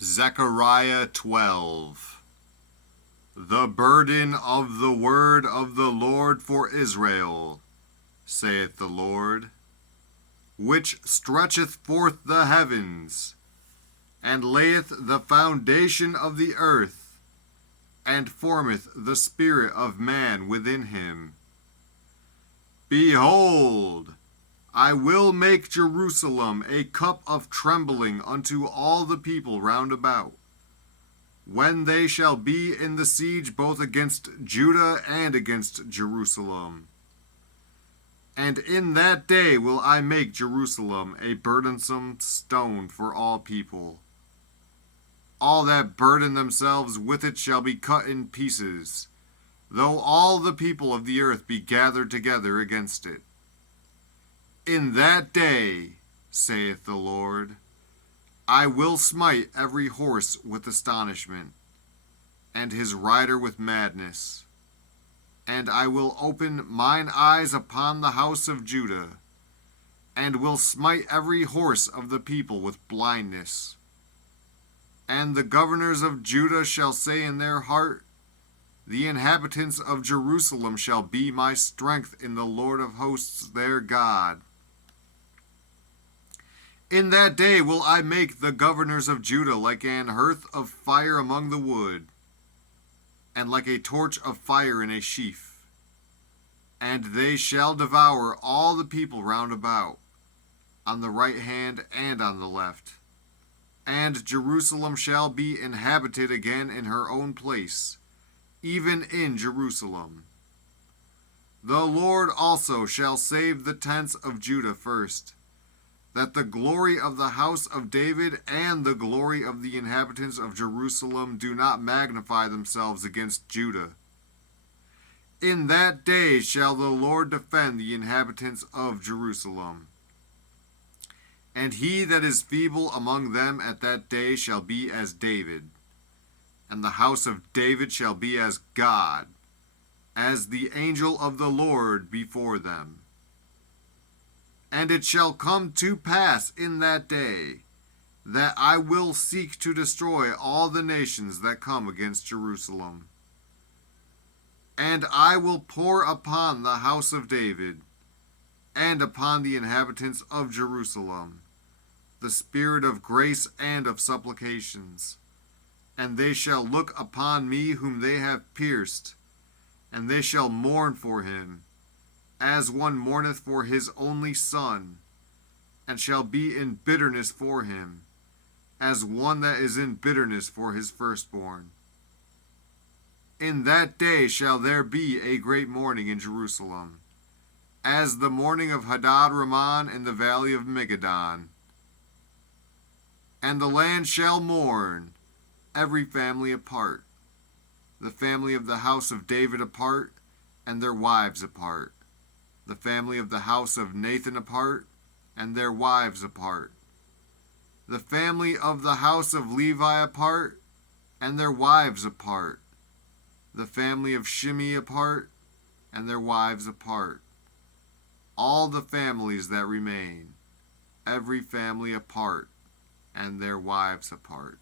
Zechariah 12. The burden of the word of the Lord for Israel, saith the Lord, which stretcheth forth the heavens, and layeth the foundation of the earth, and formeth the spirit of man within him. Behold, I will make Jerusalem a cup of trembling unto all the people round about, when they shall be in the siege both against Judah and against Jerusalem. And in that day will I make Jerusalem a burdensome stone for all people. All that burden themselves with it shall be cut in pieces, though all the people of the earth be gathered together against it. In that day, saith the Lord, I will smite every horse with astonishment, and his rider with madness. And I will open mine eyes upon the house of Judah, and will smite every horse of the people with blindness. And the governors of Judah shall say in their heart, the inhabitants of Jerusalem shall be my strength in the Lord of hosts their God. In that day will I make the governors of Judah like an hearth of fire among the wood, and like a torch of fire in a sheaf. And they shall devour all the people round about, on the right hand and on the left. And Jerusalem shall be inhabited again in her own place, even in Jerusalem. The Lord also shall save the tents of Judah first, that the glory of the house of David and the glory of the inhabitants of Jerusalem do not magnify themselves against Judah. In that day shall the Lord defend the inhabitants of Jerusalem. And he that is feeble among them at that day shall be as David, and the house of David shall be as God, as the angel of the Lord before them. And it shall come to pass in that day, that I will seek to destroy all the nations that come against Jerusalem. And I will pour upon the house of David, and upon the inhabitants of Jerusalem, the spirit of grace and of supplications. And they shall look upon me whom they have pierced, and they shall mourn for him, as one mourneth for his only son, and shall be in bitterness for him, as one that is in bitterness for his firstborn. In that day shall there be a great mourning in Jerusalem, as the mourning of Hadad-Rimmon in the valley of Megiddon. And the land shall mourn, every family apart, the family of the house of David apart, and their wives apart, the family of the house of Nathan apart, and their wives apart, the family of the house of Levi apart, and their wives apart, the family of Shimei apart, and their wives apart, all the families that remain, every family apart, and their wives apart.